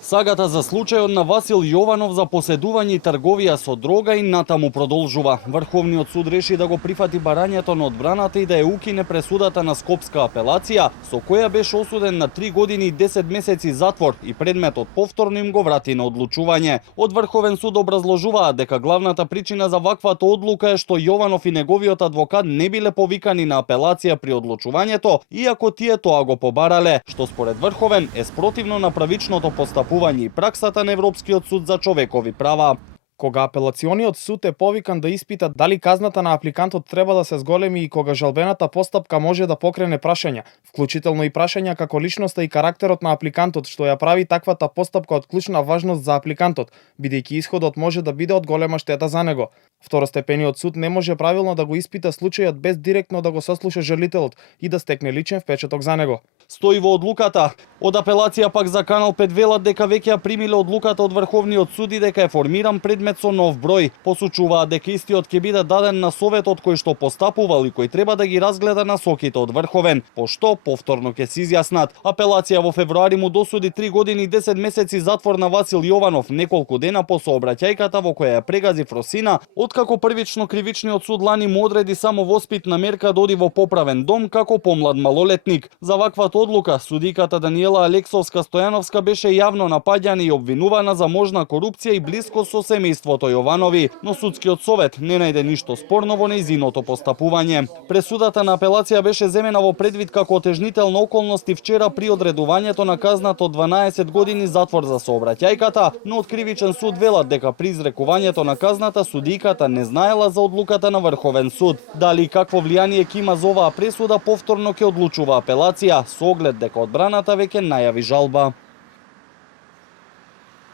Сагата за случајот на Васил Јованов за поседување и трговија со дрога и натаму продолжува. Врховниот суд реши да го прифати барањето на одбраната и да ја укине пресудата на Скопска апелација, со која беше осуден на 3 години и 10 месеци затвор и предметот повторно им го врати на одлучување. Од Врховен суд образложуваат дека главната причина за ваквата одлука е што Јованов и неговиот адвокат не биле повикани на апелација при одлучувањето, иако тие тоа го побарале, што според Врховен е спротивно на правичното постапување и праксата на Европскиот суд за човекови права. Кога апелациониот суд е повикан да испита дали казната на апликантот треба да се зголеми и кога жалбената постапка може да покрене прашања, вклучително и прашања како личноста и карактерот на апликантот, што ја прави таквата постапка од клучна важност за апликантот, бидејќи исходот може да биде од голема штета за него. Второстепениот суд не може правилно да го испита случајот без директно да го сослуша жалителот и да стекне личен впечаток за него. Стои во одлуката. Од апелација пак за Канал 5 велат дека веќе ја примиле одлуката од Врховниот суд и дека е формиран предмет со нов број. Посочуваат дека истиот ќе биде даден на советот кој што постапувал и кој треба да ги разгледа насоките од Врховен, пошто повторно ќе се изјаснат. Апелација во февруари му досуди 3 години и 10 месеци затвор на Васил Јованов неколку дена по сообраќајката во која ја прегази Фросина, откако првично кривичниот суд лани му одреди само воспитна мерка да оди во поправен дом како помлад малолетник. За ваквата одлука судиката Даниела Алексовска Стојановска беше јавно напаѓана и обвинувана за можна корупција и близко со семејството Јованови, но судскиот совет не најде ништо спорно во нејзиното постапување. Пресудата на апелација беше земена во предвид како отежнителна околности вчера при одредувањето на казната од 12 години затвор за сообраќајката, но од кривичен суд велат дека при изрекувањето на казната судиката не знаела за одлуката на Врховен суд. Дали какво влијание ќе има за оваа пресуда, повторно ќе одлучува апелација, со оглед дека одбраната веќе најави жалба.